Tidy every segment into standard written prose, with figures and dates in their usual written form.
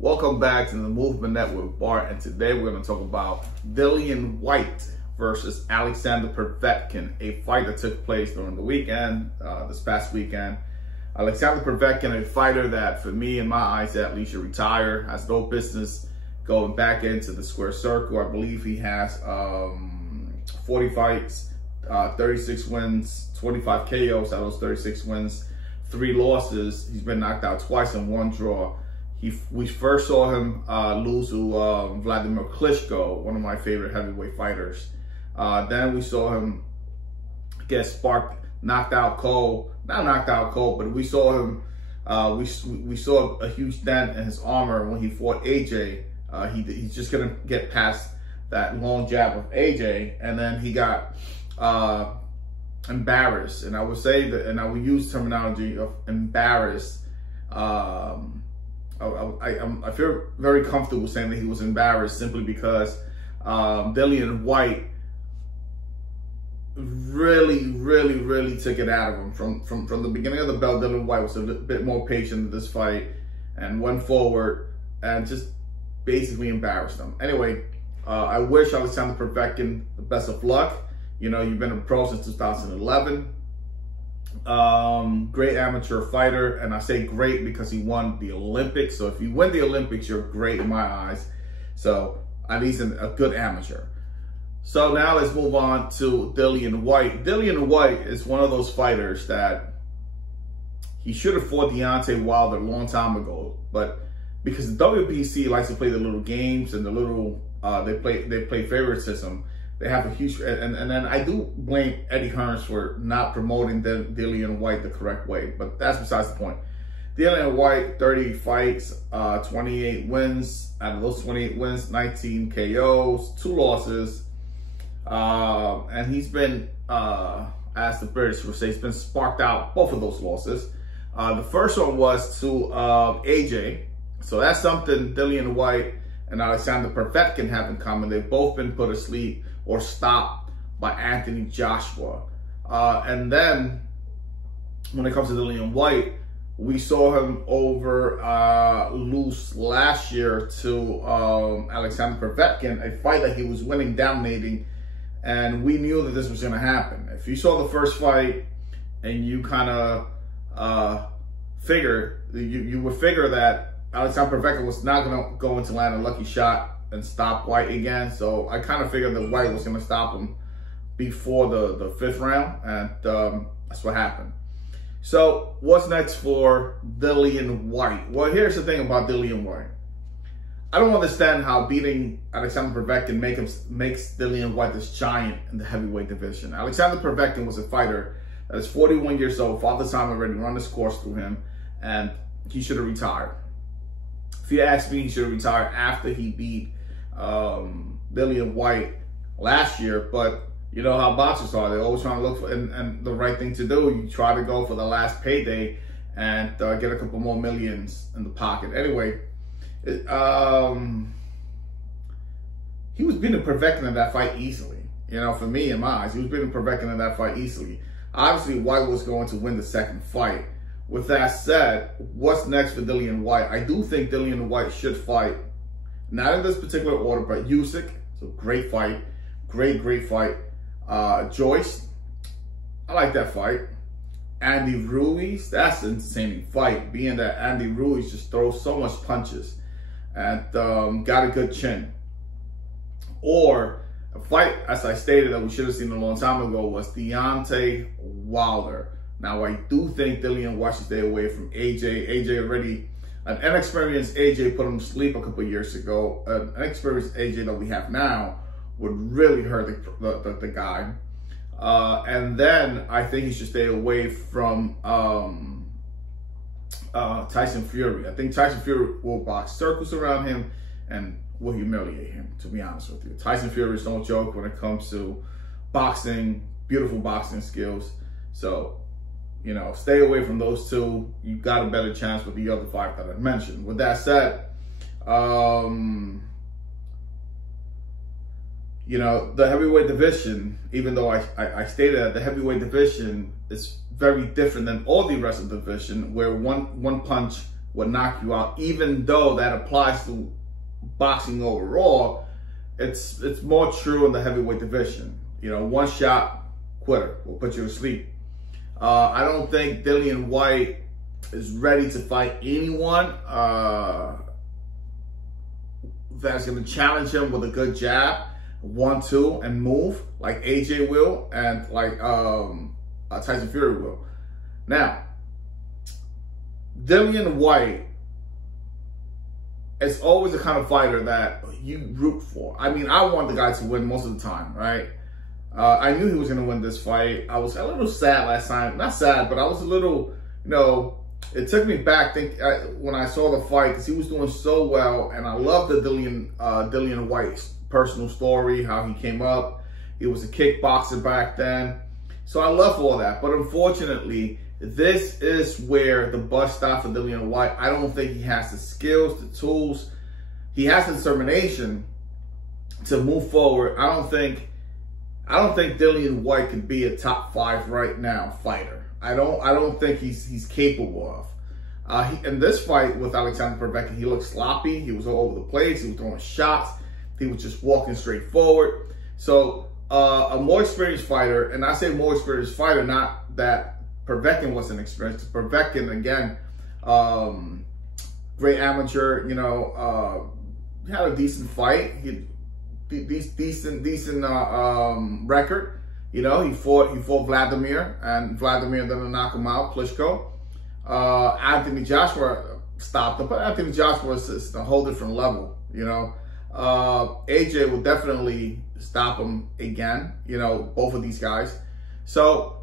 Welcome back to the Movement Network, Bart, and today we're going to talk about Dillian Whyte versus Alexander Povetkin, a fight that took place during the weekend, this past weekend. Alexander Povetkin, a fighter that, for me, in my eyes, at least, should retire, has no business going back into the square circle. I believe he has 40 fights, 36 wins, 25 KOs out of those 36 wins, 3 losses. He's been knocked out twice and 1 draw. We first saw him lose to Vladimir Klitschko, one of my favorite heavyweight fighters. Then we saw him get knocked out cold. Not knocked out cold, but we saw him. We saw a huge dent in his armor when he fought AJ. He's just gonna get past that long jab of AJ, and then he got embarrassed. And I would say that, and I would use terminology of embarrassed. I feel very comfortable saying that he was embarrassed simply because Dillian Whyte really took it out of him. From the beginning of the bell, Dillian Whyte was a bit more patient in this fight and went forward and just basically embarrassed him. Anyway, I wish Alexander Povetkin the best of luck. You know, you've been a pro since 2011. Great amateur fighter, and I say great because he won the Olympics. So if you win the Olympics, you're great in my eyes. So at least a good amateur. So now let's move on to Dillian Whyte. Dillian Whyte is one of those fighters that he should have fought Deontay Wilder a long time ago, but because the WBC likes to play the little games and the little they play favoritism. They have a huge, and then I do blame Eddie Hearns for not promoting Dillian Whyte the correct way, but that's besides the point. Dillian Whyte, 30 fights, 28 wins. Out of those 28 wins, 19 KOs, 2 losses. And he's been, as the British would say, he's been sparked out, both of those losses. The first one was to AJ. So that's something Dillian Whyte and Alexander Povetkin have in common. They've both been put asleep or stopped by Anthony Joshua. And then when it comes to Dillian Whyte, we saw him lose last year to Alexander Povetkin, a fight that he was winning, dominating, and we knew that this was going to happen. If you saw the first fight and you kind of you would figure that Alexander Povetkin was not going to go into land a lucky shot and stop Whyte again. So I kind of figured that Whyte was going to stop him before the 5th round, and that's what happened. So what's next for Dillian Whyte? Well, here's the thing about Dillian Whyte. I don't understand how beating Alexander Povetkin makes Dillian Whyte this giant in the heavyweight division. Alexander Povetkin was a fighter that is 41 years old. Father Time already run his course through him, and he should have retired. If you ask me, he should have retired after he beat Dillian Whyte last year. But you know how boxers are. They're always trying to look for and the right thing to do. You try to go for the last payday and get a couple more millions in the pocket. Anyway, he was beating Povetkin in that fight easily. You know, for me, in my eyes, he was beating Povetkin in that fight easily. Obviously, Whyte was going to win the second fight. With that said, what's next for Dillian Whyte? I do think Dillian Whyte should fight, not in this particular order, but Usyk. It's a great fight. Great fight. Joyce, I like that fight. Andy Ruiz, that's an entertaining fight, being that Andy Ruiz just throws so much punches and got a good chin. Or a fight, as I stated, that we should have seen a long time ago was Deontay Wilder. Now, I do think Dillian Whyte should stay away from AJ. AJ already, an inexperienced AJ put him to sleep a couple of years ago. An inexperienced AJ that we have now would really hurt the guy. And then I think he should stay away from Tyson Fury. I think Tyson Fury will box circles around him and will humiliate him, to be honest with you. Tyson Fury is no joke when it comes to boxing, beautiful boxing skills. So, you know, stay away from those two. You got a better chance with the other 5 that I mentioned. With that said, you know, the heavyweight division, even though I stated that the heavyweight division is very different than all the rest of the division, where one punch would knock you out, even though that applies to boxing overall. It's more true in the heavyweight division. You know, one shot, quitter, will put you to sleep. I don't think Dillian Whyte is ready to fight anyone that's going to challenge him with a good jab, 1-2, and move like AJ will and like Tyson Fury will. Now, Dillian Whyte is always the kind of fighter that you root for. I mean, I want the guy to win most of the time, right? I knew he was going to win this fight. I was a little sad last time. Not sad, but I was a little, you know, it took me back when I saw the fight, because he was doing so well. And I love the Dillian Whyte's personal story, how he came up. He was a kickboxer back then. So I love all that. But unfortunately, this is where the bust stopped for Dillian Whyte. I don't think he has the skills, the tools. He has the determination to move forward. I don't think Dillian Whyte could be a top 5 right now fighter. I don't think he's capable of. In this fight with Alexander Povetkin, he looked sloppy. He was all over the place. He was throwing shots. He was just walking straight forward. So a more experienced fighter, and I say more experienced fighter, not that Povetkin wasn't experienced. Povetkin, again, great amateur. You know, he had a decent fight. Decent record. You know, he fought Vladimir, and Vladimir didn't knock him out, Klitschko. Anthony Joshua stopped him, but Anthony Joshua is a whole different level, you know. AJ will definitely stop him again, you know, both of these guys. So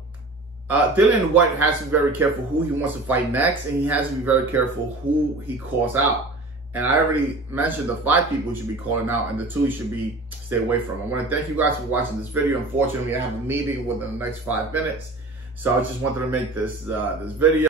Dillian Whyte has to be very careful who he wants to fight next, and he has to be very careful who he calls out. And I already mentioned the 5 people you should be calling out, and the 2 you should be stay away from. I want to thank you guys for watching this video. Unfortunately, I have a meeting within the next 5 minutes, so I just wanted to make this this video.